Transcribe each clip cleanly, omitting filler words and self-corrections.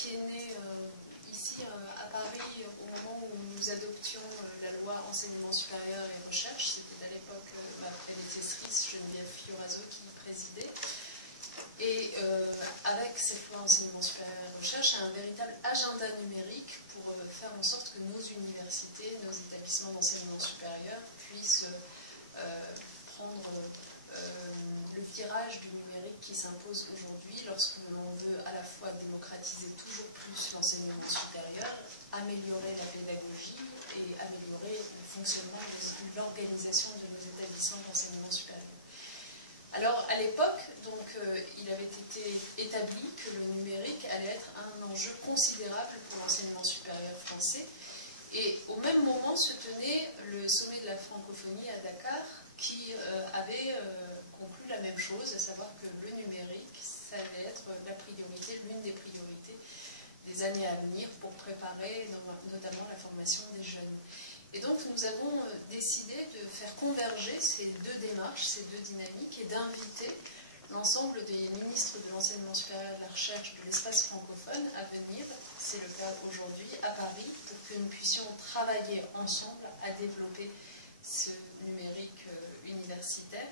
qui est né ici à Paris au moment où nous adoptions la loi enseignement supérieur et recherche. C'était à l'époque ma prédécessrice Geneviève Fioraso qui présidait. Et avec cette loi enseignement supérieur et recherche, un véritable agenda numérique pour faire en sorte que nos universités, nos établissements d'enseignement supérieur puissent prendre le virage du numérique qui s'impose aujourd'hui lorsque l'on veut à la fois démocratiser toujours plus l'enseignement supérieur, améliorer la pédagogie et améliorer le fonctionnement et l'organisation de nos établissements d'enseignement supérieur. Alors, à l'époque, il avait été établi que le numérique allait être un enjeu considérable pour l'enseignement supérieur français. Et au même moment se tenait le sommet de la francophonie à Dakar, qui avait conclu la même chose, à savoir que le numérique, ça allait être la priorité, l'une des priorités des années à venir pour préparer notamment la formation des jeunes. Et donc nous avons décidé de faire converger ces deux démarches, ces deux dynamiques, et d'inviter l'ensemble des ministres de l'enseignement supérieur et de la recherche de l'espace francophone à venir, c'est le cas aujourd'hui, à Paris, pour que nous puissions travailler ensemble à développer ce numérique universitaire.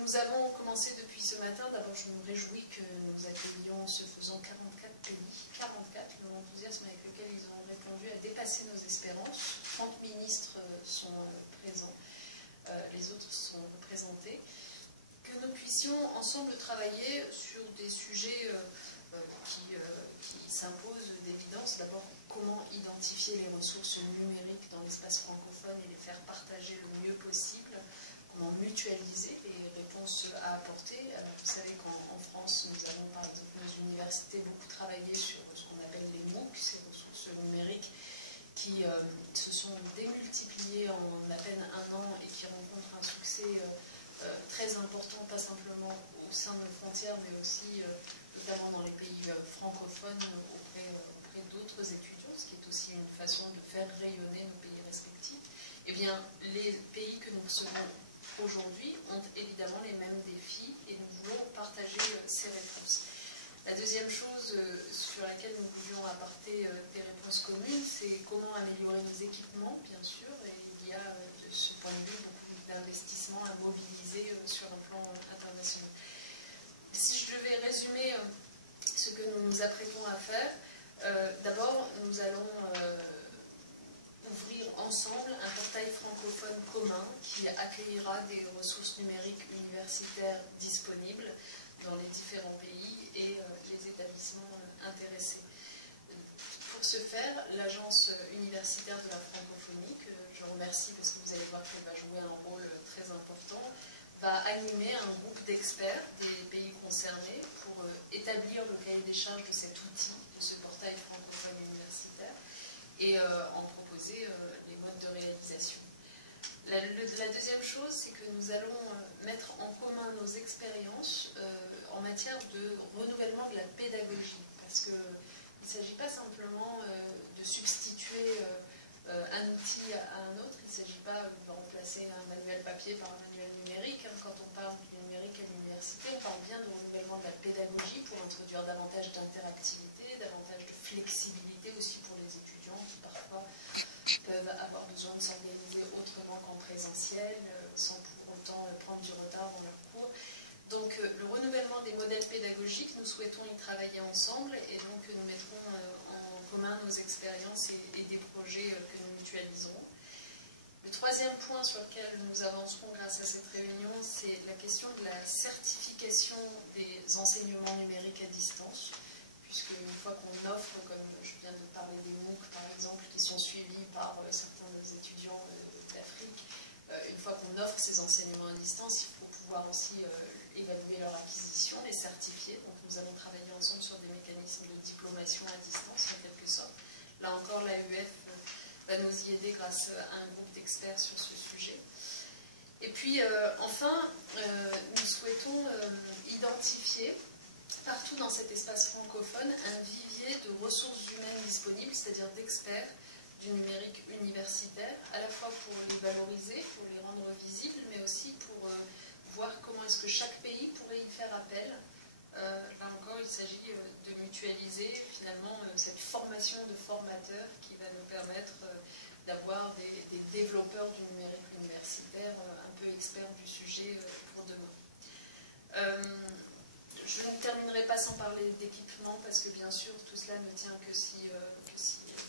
Nous avons commencé depuis ce matin. D'abord, je me réjouis que nous accueillions, ce faisant, 44 pays, 44, l'enthousiasme avec lequel ils ont répondu à dépasser nos espérances. 30 ministres sont présents, les autres sont représentés. Que nous puissions ensemble travailler sur des sujets qui s'imposent d'évidence. D'abord, comment identifier les ressources numériques dans l'espace francophone et les faire partager le mieux possible. Comment mutualiser les réponses à apporter. Alors, vous savez qu'en France, nous avons par exemple nos universités beaucoup travaillé sur ce qu'on appelle les MOOC, ces ressources numériques qui se sont démultipliées en à peine un an et qui rencontrent un succès très important, pas simplement au sein de nos frontières, mais aussi notamment dans les pays francophones auprès d'autres étudiants, ce qui est aussi une façon de faire rayonner nos pays respectifs. Eh bien, les pays que nous recevons aujourd'hui ont évidemment les mêmes défis et nous voulons partager ces réponses. La deuxième chose sur laquelle nous pouvions apporter des réponses communes, c'est comment améliorer nos équipements, bien sûr, et il y a de ce point de vue beaucoup d'investissements à mobiliser sur un plan international. Si je devais résumer ce que nous nous apprêtons à faire, d'abord nous allons ouvrir ensemble un portail francophone commun qui accueillera des ressources numériques universitaires disponibles dans les différents pays et les établissements intéressés. Pour ce faire, l'Agence universitaire de la francophonie, que je remercie parce que vous allez voir qu'elle va jouer un rôle très important, va animer un groupe d'experts des pays concernés pour établir le cahier des charges de cet outil, de ce portail francophone universitaire, et en proposer les modes de réalisation. La deuxième chose, c'est que nous allons mettre en commun nos expériences en matière de renouvellement de la pédagogie, parce qu'il ne s'agit pas simplement de substituer un outil à un autre, il ne s'agit pas de remplacer un manuel papier par un manuel numérique. Quand on parle du numérique à l'université, on parle bien de renouvellement de la pédagogie pour introduire davantage d'interactivité, davantage de flexibilité aussi pour les étudiants qui parfois peuvent avoir besoin de s'organiser autrement qu'en présentiel, sans pour autant prendre du retard dans leur cours. Donc le renouvellement des modèles pédagogiques, nous souhaitons y travailler ensemble et donc nous mettrons en commun nos expériences et des projets que nous mutualiserons. Le troisième point sur lequel nous avancerons grâce à cette réunion, c'est la question de la certification des enseignements numériques à distance, puisque une fois qu'on offre, comme je viens de parler des MOOC par exemple, qui sont suivis par certains de nos étudiants d'Afrique, une fois qu'on offre ces enseignements à distance, il faut pouvoir aussi évaluer leur acquisition, les certifier. Donc nous allons travailler ensemble sur des mécanismes de diplomation à distance en quelque sorte. Là encore, l'AEF va nous y aider grâce à un groupe d'experts sur ce sujet. Et puis enfin, nous souhaitons identifier partout dans cet espace francophone un vivier de ressources humaines disponibles, c'est-à-dire d'experts du numérique universitaire, à la fois pour les valoriser, pour les rendre visibles, mais aussi pour voir comment est-ce que chaque pays pourrait y faire appel Là encore, il s'agit de mutualiser finalement cette formation de formateurs qui va nous permettre d'avoir des développeurs du numérique universitaire un peu experts du sujet pour demain. Je ne terminerai pas sans parler d'équipement parce que bien sûr tout cela ne tient que si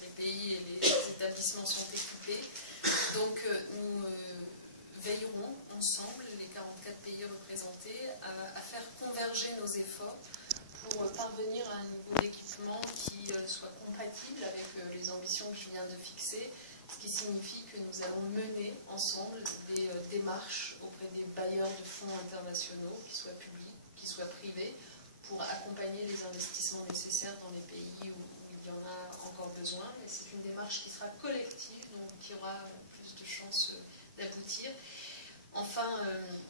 les pays et les établissements sont équipés. Donc nous veillerons ensemble, les 44 pays représentés, à faire converger nos efforts pour parvenir à un niveau d'équipement qui soit compatible avec les ambitions que je viens de fixer, ce qui signifie que nous allons mener ensemble des démarches auprès des bailleurs de fonds internationaux, qui soient publics, qui soient privés, pour accompagner les investissements nécessaires dans les pays où il y en a encore besoin. Mais c'est une démarche qui sera collective, donc qui aura plus de chances d'aboutir. Enfin,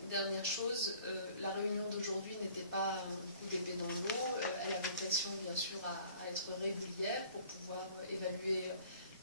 dernière chose, la réunion d'aujourd'hui n'était pas un coup d'épée dans l'eau. Elle a vocation, bien sûr, à être régulière pour pouvoir évaluer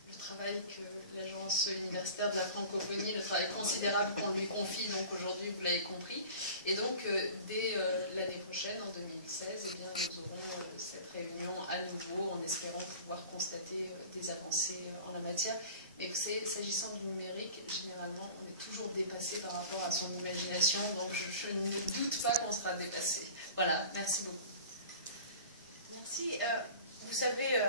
le travail que l'Agence universitaire de la francophonie, le travail considérable qu'on lui confie, donc aujourd'hui, vous l'avez compris. Et donc, dès l'année prochaine, en 2016, eh bien, nous aurons cette réunion à nouveau, en espérant pouvoir constater des avancées en la matière. Mais s'agissant du numérique, généralement, on est toujours dépassé par rapport à son imagination, donc je ne doute pas qu'on sera dépassé. Voilà, merci beaucoup. Merci. Vous savez,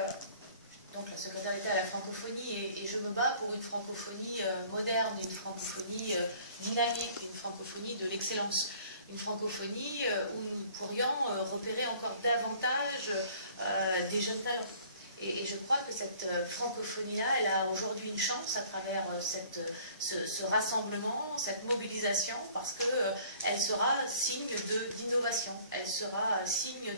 donc la secrétaire d'État à la francophonie, et je me bats pour une francophonie moderne, une francophonie dynamique, une francophonie de l'excellence. Une francophonie où nous pourrions repérer encore davantage des jeunes talents. Et je crois que cette francophonie-là, elle a aujourd'hui une chance à travers ce rassemblement, cette mobilisation, parce qu'elle sera signe d'innovation, elle sera signe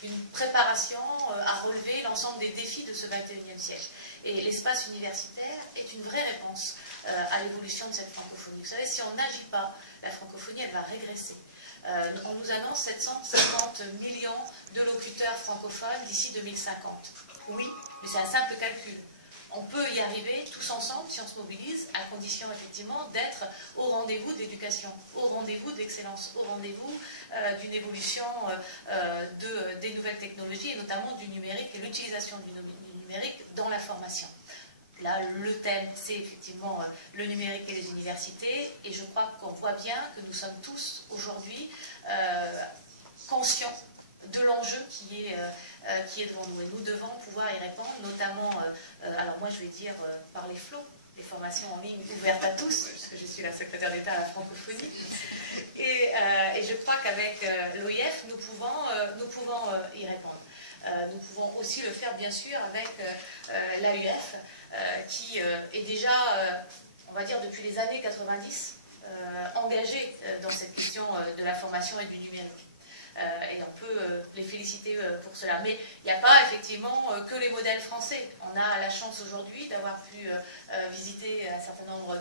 d'une préparation à relever l'ensemble des défis de ce XXIe siècle. Et l'espace universitaire est une vraie réponse à l'évolution de cette francophonie. Vous savez, si on n'agit pas, la francophonie, elle va régresser. On nous annonce 750 millions de locuteurs francophones d'ici 2050. Oui, mais c'est un simple calcul. On peut y arriver tous ensemble si on se mobilise, à condition effectivement d'être au rendez-vous de l'éducation, au rendez-vous de l'excellence, au rendez-vous d'une évolution des nouvelles technologies et notamment du numérique et l'utilisation du numérique dans la formation. Là, le thème, c'est effectivement le numérique et les universités, et je crois qu'on voit bien que nous sommes tous aujourd'hui conscients de l'enjeu qui est devant nous. Et nous devons pouvoir y répondre, notamment, alors moi je vais dire par les flots, les formations en ligne ouvertes à tous, puisque je suis la secrétaire d'État à la francophonie. Et je crois qu'avec l'OIF, nous pouvons y répondre. Nous pouvons aussi le faire, bien sûr, avec l'AUF, qui est déjà, on va dire, depuis les années 90, engagée dans cette question de la formation et du numérique. Et on peut les féliciter pour cela. Mais il n'y a pas effectivement que les modèles français. On a la chance aujourd'hui d'avoir pu visiter un certain nombre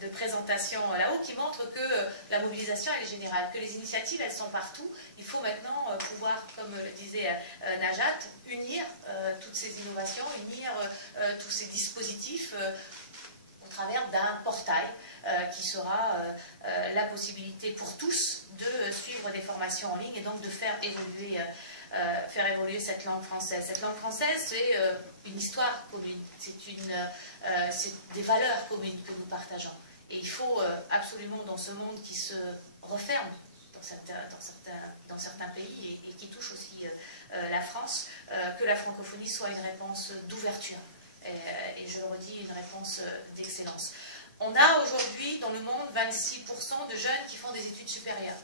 de présentations là-haut qui montrent que la mobilisation elle est générale, que les initiatives elles sont partout. Il faut maintenant pouvoir, comme le disait Najat, unir toutes ces innovations, unir tous ces dispositifs au travers d'un portail qui sera la possibilité pour tous de suivre des formations en ligne et donc de faire évoluer cette langue française. Cette langue française, c'est une histoire commune, c'est des valeurs communes que nous partageons. Et il faut absolument, dans ce monde qui se referme dans certains pays et qui touche aussi la France, que la francophonie soit une réponse d'ouverture. Et je le redis, une réponse d'excellence. On a aujourd'hui dans le monde 26% de jeunes qui font des études supérieures.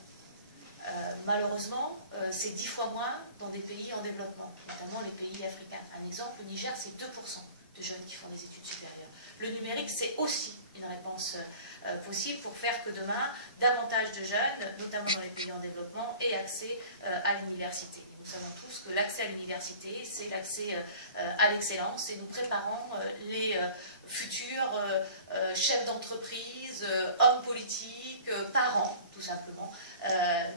Malheureusement, c'est 10 fois moins dans des pays en développement, notamment les pays africains. Un exemple, au Niger, c'est 2% de jeunes qui font des études supérieures. Le numérique, c'est aussi une réponse possible pour faire que demain, davantage de jeunes, notamment dans les pays en développement, aient accès à l'université. Nous savons tous que l'accès à l'université, c'est l'accès à l'excellence et nous préparons les futurs chefs d'entreprise, hommes politiques, parents, tout simplement,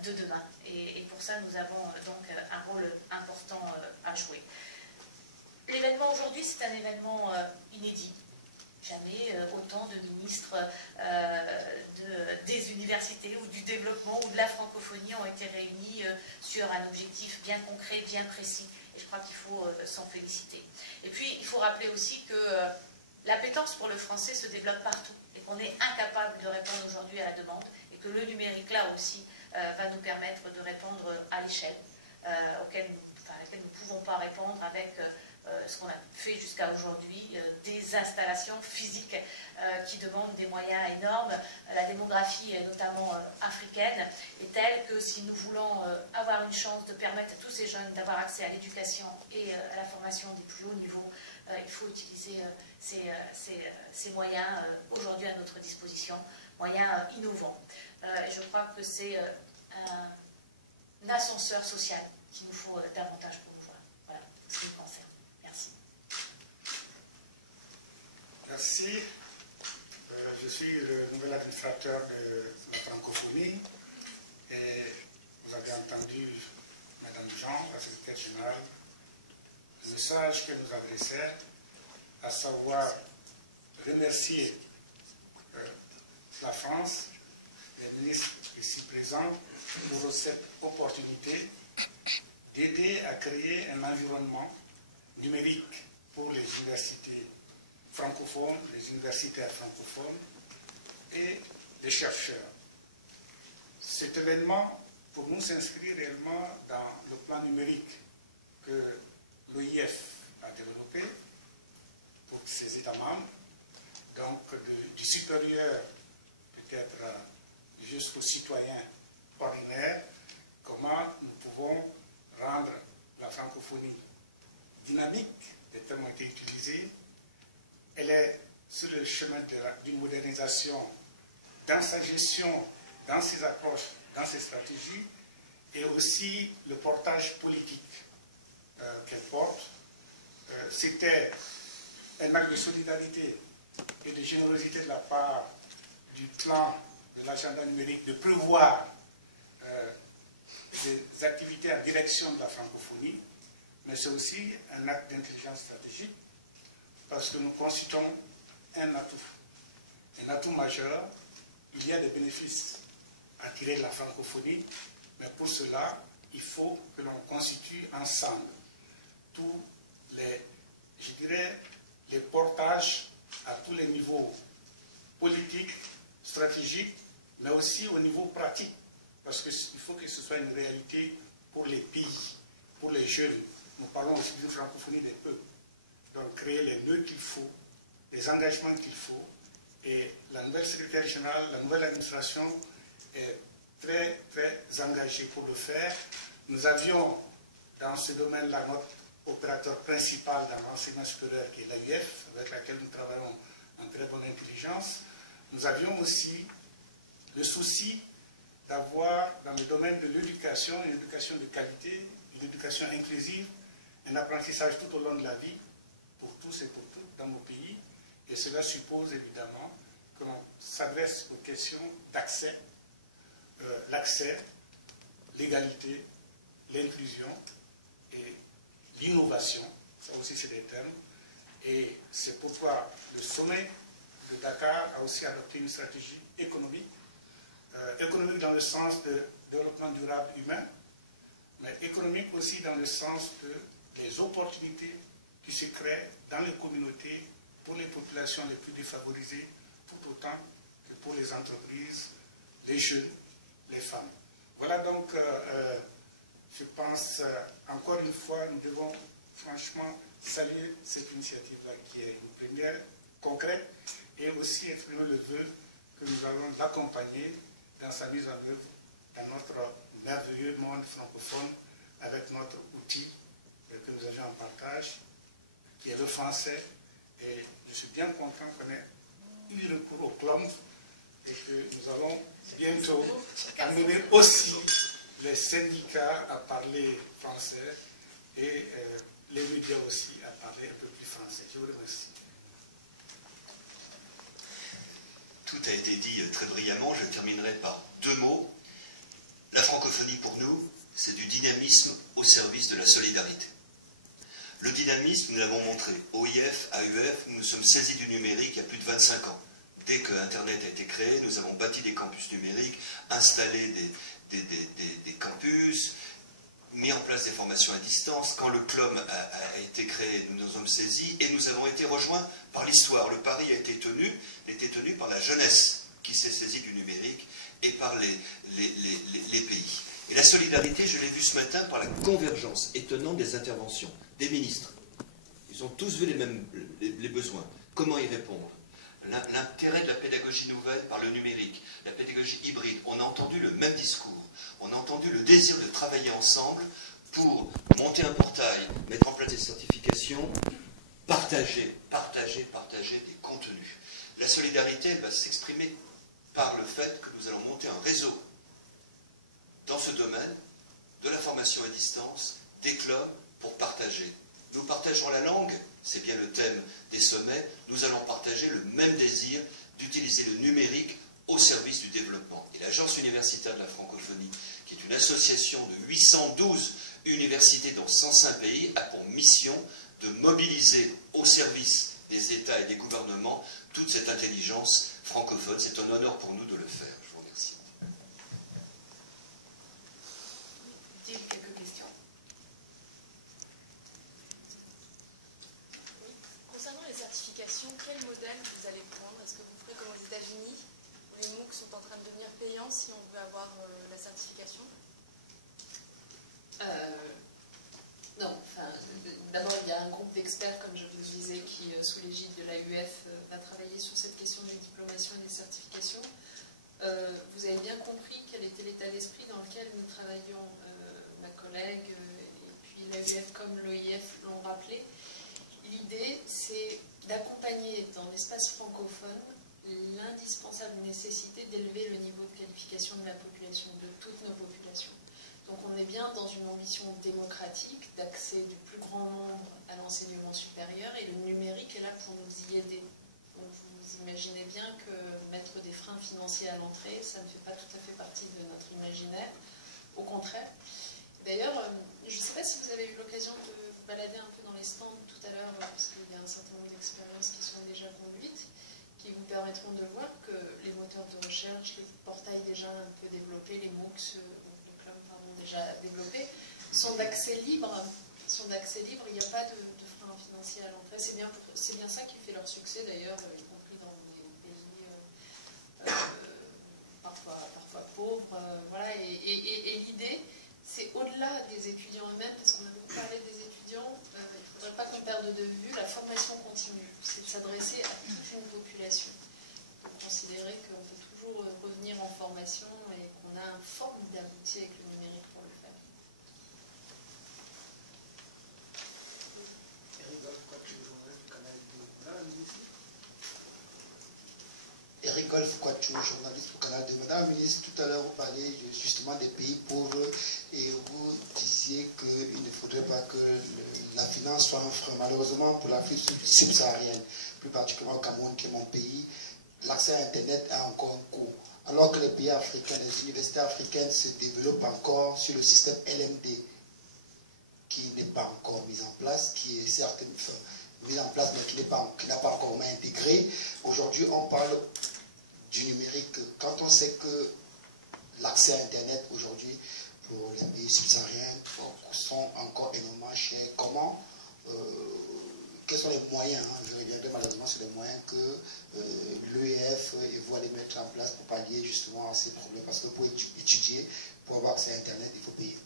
de demain. Et pour ça, nous avons donc un rôle important à jouer. L'événement aujourd'hui, c'est un événement inédit. jamais autant de ministres des universités ou du développement ou de la francophonie ont été réunis sur un objectif bien concret, bien précis. Et je crois qu'il faut s'en féliciter. Et puis, il faut rappeler aussi que l'appétence pour le français se développe partout et qu'on est incapable de répondre aujourd'hui à la demande et que le numérique, là aussi, va nous permettre de répondre à l'échelle à laquelle nous ne pouvons pas répondre avec ce qu'on a fait jusqu'à aujourd'hui, des installations physiques qui demandent des moyens énormes. La démographie, notamment africaine, est telle que si nous voulons avoir une chance de permettre à tous ces jeunes d'avoir accès à l'éducation et à la formation des plus hauts niveaux, il faut utiliser ces moyens aujourd'hui à notre disposition, moyens innovants. Et je crois que c'est un ascenseur social qu'il nous faut davantage promouvoir. Voilà ce qui me concerne. Merci. Merci. Je suis le nouvel administrateur de la francophonie et vous avez entendu Madame Jean, la secrétaire générale, le message qu'elle nous adressait, à savoir remercier la France, les ministres ici présents, pour cette opportunité d'aider à créer un environnement numérique pour les universités francophones, les universitaires francophones et les chercheurs. Cet événement, pour nous, s'inscrit réellement dans le plan numérique que l'OIF a développé pour ses États membres, donc du supérieur peut-être jusqu'aux citoyens ordinaires, comment nous pouvons rendre la francophonie dynamique, les termes ont été utilisés. Elle est sur le chemin d'une modernisation dans sa gestion, dans ses approches, dans ses stratégies, et aussi le portage politique qu'elle porte. C'était un acte de solidarité et de générosité de la part du plan de l'agenda numérique de prévoir des activités en direction de la francophonie, mais c'est aussi un acte d'intelligence stratégique parce que nous constituons un atout majeur. Il y a des bénéfices à tirer de la francophonie, mais pour cela, il faut que l'on constitue ensemble tous les, je dirais, les portages à tous les niveaux politiques, stratégiques, mais aussi au niveau pratique, parce qu'il faut que ce soit une réalité pour les pays, pour les jeunes. Nous parlons aussi d'une francophonie des peuples. Donc créer les nœuds qu'il faut, les engagements qu'il faut, et la nouvelle secrétaire générale, la nouvelle administration est très, très engagée pour le faire. Nous avions dans ce domaine-là notre opérateur principal dans l'enseignement supérieur qui est l'AUF, avec laquelle nous travaillons en très bonne intelligence. Nous avions aussi le souci d'avoir dans le domaine de l'éducation, une éducation de qualité, une éducation inclusive, un apprentissage tout au long de la vie, pour tous et pour toutes dans nos pays. Et cela suppose évidemment que l'on s'adresse aux questions d'accès, l'accès, l'égalité, l'inclusion et l'innovation. Ça aussi c'est des termes. Et c'est pourquoi le sommet de Dakar a aussi adopté une stratégie économique, économique dans le sens de développement durable humain, mais économique aussi dans le sens des opportunités qui se créent dans les communautés pour les populations les plus défavorisées, tout autant que pour les entreprises, les jeunes, les femmes. Voilà donc, je pense, encore une fois, nous devons franchement saluer cette initiative-là qui est une première concrète et aussi exprimer le vœu que nous allons l'accompagner dans sa mise en œuvre dans notre merveilleux monde francophone avec notre outil que nous avions en partage, qui est le français. Et je suis bien content qu'on ait eu recours au CLOM et que nous allons bientôt amener aussi les syndicats à parler français et les médias aussi à parler un peu plus français. Je vous remercie. Tout a été dit très brillamment. Je terminerai par deux mots. La francophonie pour nous, c'est du dynamisme au service de la solidarité. Le dynamisme, nous l'avons montré. OIF, AUF, nous sommes saisis du numérique il y a plus de 25 ans. Dès que Internet a été créé, nous avons bâti des campus numériques, installé des campus, mis en place des formations à distance. Quand le CLOM a été créé, nous nous sommes saisis et nous avons été rejoints par l'histoire. Le pari a été tenu par la jeunesse qui s'est saisie du numérique et par les pays. Et la solidarité, je l'ai vu ce matin par la convergence étonnante des interventions des ministres. Ils ont tous vu les besoins. Comment y répondre? L'intérêt de la pédagogie nouvelle par le numérique, la pédagogie hybride. On a entendu le même discours. On a entendu le désir de travailler ensemble pour monter un portail, mettre en place des certifications, partager des contenus. La solidarité, elle va s'exprimer par le fait que nous allons monter un réseau dans ce domaine de la formation à distance, des clubs pour partager. Nous partagerons la langue, c'est bien le thème des sommets, nous allons partager le même désir d'utiliser le numérique au service du développement. Et l'Agence universitaire de la francophonie, qui est une association de 812 universités dans 105 pays, a pour mission de mobiliser au service des États et des gouvernements toute cette intelligence francophone. C'est un honneur pour nous de le faire. Je vous remercie. Quelques questions. Oui. Concernant les certifications, quel modèle vous allez prendre? Est-ce que vous ferez comme aux États-Unis, où les MOOC sont en train de devenir payants si on veut avoir la certification? Non, enfin, d'abord il y a un groupe d'experts, comme je vous le disais, qui, sous l'égide de l'AUF, va travailler sur cette question des diplomations et des certifications. Vous avez bien compris quel était l'état d'esprit dans lequel nous travaillions, ma collègue, et puis l'AUF comme l'OIF l'ont rappelé. L'idée, c'est d'accompagner dans l'espace francophone l'indispensable nécessité d'élever le niveau de qualification de la population, de toutes nos populations. Donc on est bien dans une ambition démocratique d'accès du plus grand nombre à l'enseignement supérieur et le numérique est là pour nous y aider. Donc vous imaginez bien que mettre des freins financiers à l'entrée, ça ne fait pas tout à fait partie de notre imaginaire, au contraire. D'ailleurs, je ne sais pas si vous avez eu l'occasion de vous balader un peu dans les stands tout à l'heure, parce qu'il y a un certain nombre d'expériences qui sont déjà conduites, qui vous permettront de voir que les moteurs de recherche, les portails déjà un peu développés, les MOOCs, déjà développés, sont d'accès libre. Il n'y a pas de frein financier à l'entrée. C'est bien ça qui fait leur succès d'ailleurs, y compris dans des pays parfois pauvres. Voilà. Et l'idée, c'est au-delà des étudiants eux-mêmes, parce qu'on a beaucoup parlé des étudiants, il ne faudrait pas qu'on perde de vue la formation continue. C'est de s'adresser à toute une population. Il faut considérer qu'on peut toujours revenir en formation et qu'on a un formidable outil avec le numérique pour le faire. Eric Golf Quattro, journaliste au Canal de Madame la ministre, tout à l'heure vous parlez justement des pays pauvres et vous disiez qu'il ne faudrait pas que la finance soit un frein. Malheureusement pour l'Afrique subsaharienne, plus particulièrement au Cameroun qui est mon pays, l'accès à Internet a encore un coût. Alors que les pays africains, les universités africaines se développent encore sur le système LMD qui n'est pas encore mis en place, qui est certes mis en place mais qui n'a pas encore vraiment intégré. Aujourd'hui on parle du numérique quand on sait que l'accès à Internet aujourd'hui pour les pays subsahariens sont encore énormément chers. Comment quels sont les moyens, je reviendrai malheureusement sur les moyens que l'EF et vous allez mettre en place pour pallier justement à ces problèmes, parce que pour étudier, pour avoir accès à Internet, il faut payer.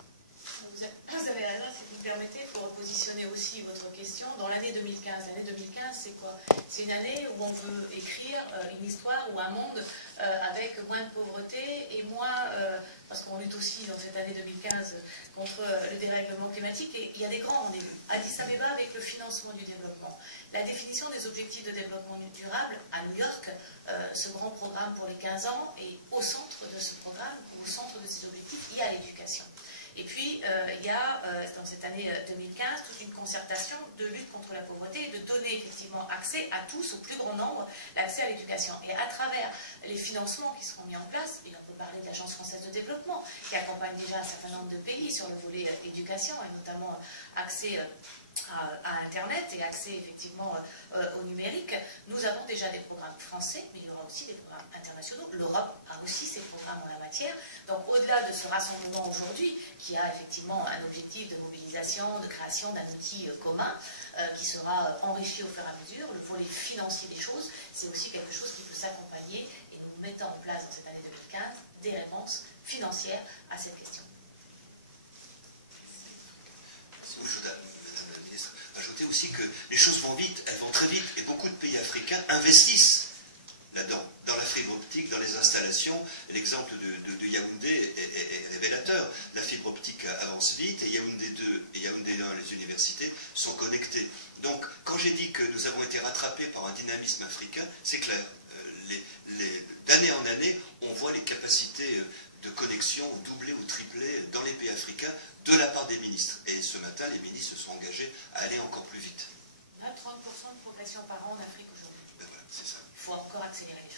Vous avez raison, si vous me permettez, il faut repositionner aussi votre question dans l'année 2015. L'année 2015, c'est quoi? C'est une année où on veut écrire une histoire ou un monde avec moins de pauvreté et moins, parce qu'on lutte aussi dans cette année 2015 contre le dérèglement climatique, et il y a des grands rendez-vous. Addis Abeba avec le financement du développement. La définition des objectifs de développement durable à New York, ce grand programme pour les 15 ans, et au centre de ce programme, au centre de ces objectifs, il y a l'éducation. Et puis, il y a, dans cette année 2015, toute une concertation de lutte contre la pauvreté et de donner effectivement accès à tous, au plus grand nombre, l'accès à l'éducation. Et à travers les financements qui seront mis en place, et on peut parler de l'Agence française de développement, qui accompagne déjà un certain nombre de pays sur le volet éducation, et notamment accès à Internet et accès effectivement au numérique, déjà des programmes français, mais il y aura aussi des programmes internationaux. L'Europe a aussi ses programmes en la matière. Donc au-delà de ce rassemblement aujourd'hui, qui a effectivement un objectif de mobilisation, de création d'un outil commun, qui sera enrichi au fur et à mesure, le volet financier des choses, c'est aussi quelque chose qui peut s'accompagner, et nous mettons en place dans cette année 2015 des réponses financières à cette question. Je voudrais, Madame la Ministre, ajouter aussi que les choses vont vite, elles vont très vite, et beaucoup de pays africains investissent là-dedans, dans la fibre optique, dans les installations. L'exemple de Yaoundé est révélateur. La fibre optique avance vite, et Yaoundé 2 et Yaoundé 1, les universités, sont connectés. Donc, quand j'ai dit que nous avons été rattrapés par un dynamisme africain, c'est clair. D'année en année, on voit les capacités de connexion doublées ou triplées dans les pays africains de la part des ministres. Et ce matin, les ministres se sont engagés à aller encore plus vite. On a 30% de progression par an en Afrique aujourd'hui. Ben voilà, c'est ça. Il faut encore accélérer les